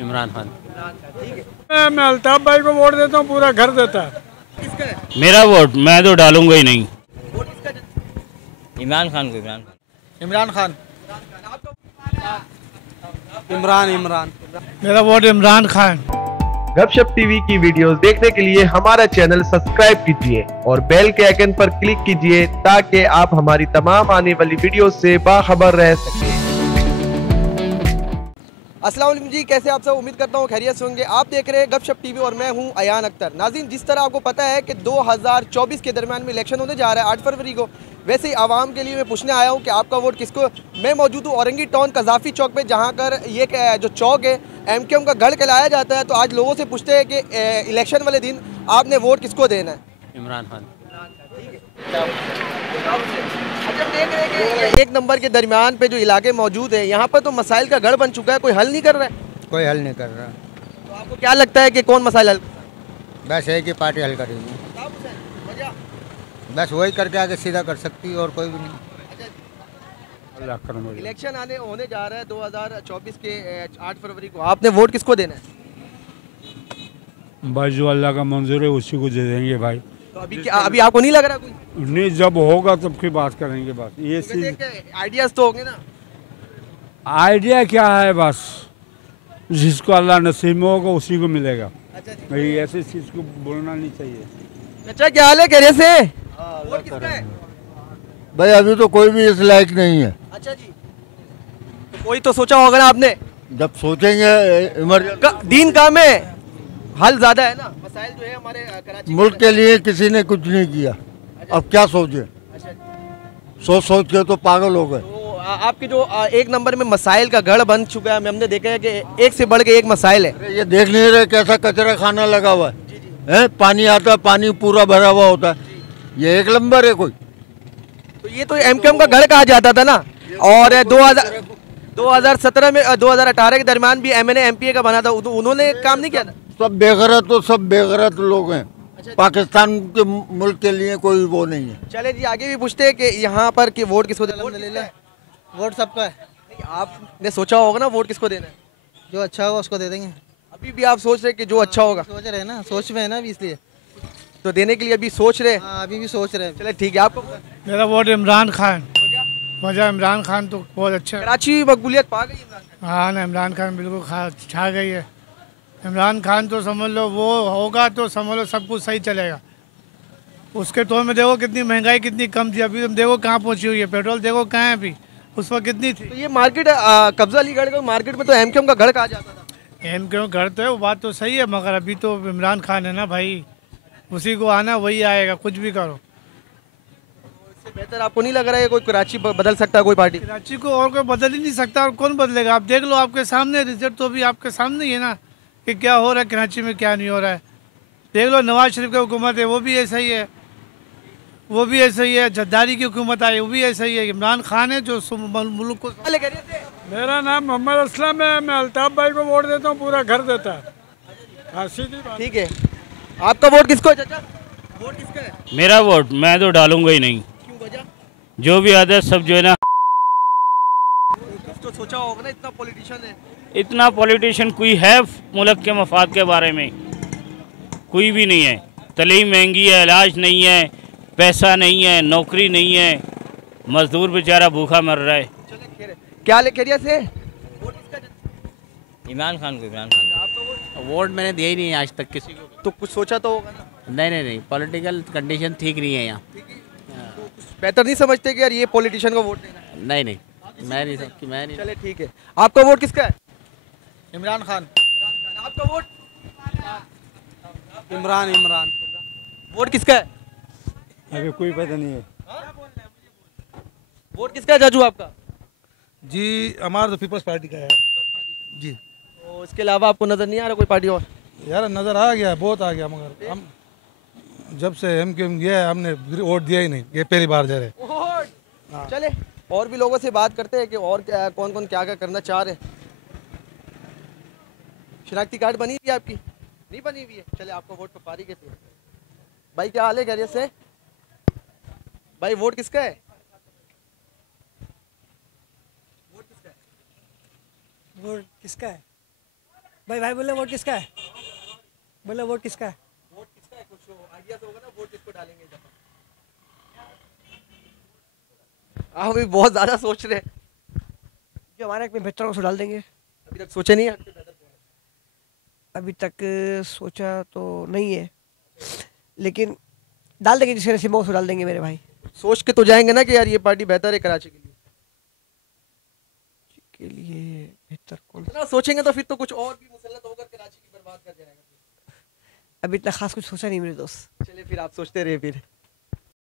इमरान खान। ठीक है। मैं अल्ताफ भाई को वोट देता हूँ, पूरा घर देता है। किसका है? मेरा वोट मैं तो डालूंगा ही नहीं। वोट किसका? इमरान खान को। इमरान खान। इमरान। मेरा वोट इमरान खान। गपशप टीवी की वीडियोस देखने के लिए हमारा चैनल सब्सक्राइब कीजिए और बेल के आइकन पर क्लिक कीजिए ताकि आप हमारी तमाम आने वाली वीडियोस से बाखबर रह सकें। अस्सलाम वालेकुम जी, कैसे आप सब? उम्मीद करता हूँ खैरियत से होंगे। आप देख रहे हैं गपशप टीवी और मैं हूँ अयान अख्तर। नाज़रीन, जिस तरह आपको पता है कि 2024 के दरमियान में इलेक्शन होने जा रहा है 8 फरवरी को, वैसे ही आवाम के लिए मैं पूछने आया हूँ कि आपका वोट किसको। मैं मौजूद हूँ औरंगी टाउन कज़ाफ़ी चौक पे, जहाँ कर ये जो चौक है एमकेएम का गढ़ कहलाया जाता है। तो आज लोगों से पूछते हैं कि इलेक्शन वाले दिन आपने वोट किसको देना है। इमरान खान। अच्छा, देख रहे हैं कि 1 नंबर के दरमियान पे जो इलाके मौजूद है, यहाँ पर तो मसाइल का गढ़ बन चुका है, कोई हल नहीं कर रहा है। कोई हल नहीं कर रहा। तो आपको क्या लगता है कि कौन मसाइल हल? बस एक ही पार्टी हल करेगी, बस वही करके आगे सीधा कर सकती है और कोई भी नहीं। इलेक्शन होने जा रहा है 2024 के 8 फरवरी को, आपने वोट किसको देना है? भाई जो अल्लाह का मंजूर है उसी को दे देंगे भाई। तो अभी आपको नहीं लग रहा कोई? नहीं, जब होगा तब की बात करेंगे। बस ये आइडियाज तो होंगे ना। आइडिया क्या है, बस जिसको अल्लाह नसीब में होगा उसी को मिलेगा। अच्छा जी। भाई ऐसी चीज को बोलना नहीं चाहिए। अच्छा, क्या हाल है? कैसे से वोट किसका है? भाई अभी तो कोई भी इस लायक नहीं है। अच्छा जी, तो कोई तो सोचा होगा ना आपने। जब सोचेंगे दीन काम है, हल ज्यादा है ना। मसाइल जो है हमारे कराची मुल्क के लिए किसी ने कुछ नहीं किया। अब क्या सोचे? अच्छा, सोच के तो पागल हो गए। तो आपके जो 1 नंबर में मसाइल का गढ़ बन चुका है, हमने देखा है कि एक से बढ़ के एक मसाइल है। अरे ये देख नहीं रहे कैसा कचरा खाना लगा हुआ है? पानी आता है, पानी पूरा भरा हुआ होता है। ये 1 नंबर है कोई? तो ये तो एमकेएम का गढ़ कहा जाता था ना। और 2017 में 2018 के दरमियान भी एमएनए एमपीए का बना था, तो उन्होंने काम नहीं किया था। सब बेगैरत लोग हैं। पाकिस्तान के मुल्क के लिए कोई वो नहीं है। चले जी, आगे भी पूछते हैं कि यहाँ पर कि वोट किसको देना। वोट सबका है। आपने सोचा होगा ना वोट किसको देना है। जो अच्छा होगा उसको दे देंगे। अभी भी आप सोच रहे हैं कि जो अच्छा होगा? सोच रहे हैं ना, सोच में है ना अभी, इसलिए तो देने के लिए अभी सोच रहे हैं। हाँ, अभी भी सोच रहे हैं। चले ठीक है। आपको मेरा वोट इमरान खान। वजह इमरान खान तो बहुत अच्छा है। कराची मकबूलियत पा गई इमरान खान। हाँ ना, इमरान खान बिल्कुल छा गई है। इमरान खान तो समझ लो वो होगा तो समझ लो सब कुछ सही चलेगा। उसके तौर में देखो कितनी महंगाई कितनी कम थी, अभी तुम देखो कहाँ पहुँची हुई है। पेट्रोल देखो कहाँ है अभी, उस वक्त कितनी थी। तो ये मार्केट कब्जा अलीगढ़ का मार्केट में तो एमकेएम का गढ़ कहा जाता था। एमकेएम घर तो है, वो बात तो सही है, मगर अभी तो इमरान खान है ना भाई, उसी को आना वही आएगा, कुछ भी करो। इससे बेहतर आपको नहीं लग रहा है कोई कराची बदल सकता है कोई पार्टी? कराची को और कोई बदल ही नहीं सकता, और कौन बदलेगा? आप देख लो, आपके सामने रिजल्ट तो भी आपके सामने ही है ना कि क्या हो रहा है कराची में, क्या नहीं हो रहा है। देख लो, नवाज शरीफ की हुकूमत है वो भी ऐसा ही है, वो भी ऐसा ही है। जद्दारी की हुकूमत आई वो भी ऐसा ही है। इमरान खान है जो मुल्क को। मेरा नाम मोहम्मद असलम है, मैं अल्ताफ भाई को वोट देता हूँ, पूरा घर देता है। ठीक है। आपका वोट किसको है चाचा? वोट किसका है? मेरा वोट मैं तो डालूंगा ही नहीं। क्यों, वजह? जो भी आता है सब जो है ना, कुछ तो सोचा होगा ना, इतना पॉलिटिशियन है। इतना पॉलिटिशियन कोई है मुल्क के मफाद के बारे में? कोई भी नहीं है। तलीम महंगी है, इलाज नहीं है, पैसा नहीं है, नौकरी नहीं है, मजदूर बेचारा भूखा मर रहा है। क्या ले खैरिया से? वोट किसका? इमरान खान को। इमरान खान। वोट मैंने दिया ही नहीं आज तक किसी को। तो कुछ सोचा तो होगा ना। नहीं, पॉलिटिकल कंडीशन ठीक नहीं है यहाँ। तो कुछ बेहतर नहीं समझते कि यार ये पॉलिटिशियन को वोट देना है? नहीं, मैं नहीं। चले ठीक है। आपका वोट किसका है? इमरान खान। आपका वोट? इमरान। वोट किसका है? अभी कोई पता नहीं है। वोट किसका है चाचू आपका? जी हमारा तो पीपल्स पार्टी का है जी। तो इसके अलावा आपको नजर नहीं आ रहा कोई पार्टी और? यार नज़र आ गया, बहुत आ गया, मगर हम जब से एमकेएम गया है हमने वोट दिया ही नहीं, ये पहली बार दे रहे। चले और भी लोगों से बात करते हैं कि और कौन कौन क्या क्या करना चाह रहे हैं। शनाख्ती कार्ड बनी हुई है आपकी? नहीं बनी हुई है। चले आपका वोट तो पारी के थे। भाई क्या हाल है? खैरियत से? भाई वोट किसका है? वोट किसका है? भाई भाई बोले वोट किसका है? बोले वोट किसका है? वोट किसका है? कुछ आइडिया तो होगा ना, वोट किसको डालेंगे जब? आप भी बहुत ज्यादा सोच रहे हैं। जो हमारे हक में बेहतर हो उसको डाल देंगे। अभी तक सोचे नहीं है? अभी तक सोचा तो नहीं है, लेकिन डाल देंगे, जिसके नसीब में उसको डाल देंगे मेरे भाई। सोच के तो जाएंगे ना कि यार ये पार्टी बेहतर है कराची के लिए। के लिए बेहतर कौन? इतना सोचेंगे तो फिर तो कुछ और भी मुसल्लत होकर कराची की बर्बाद कर जाएगा। अभी इतना खास कुछ सोचा नहीं मेरे दोस्त। चलिए फिर आप सोचते रहे फिर।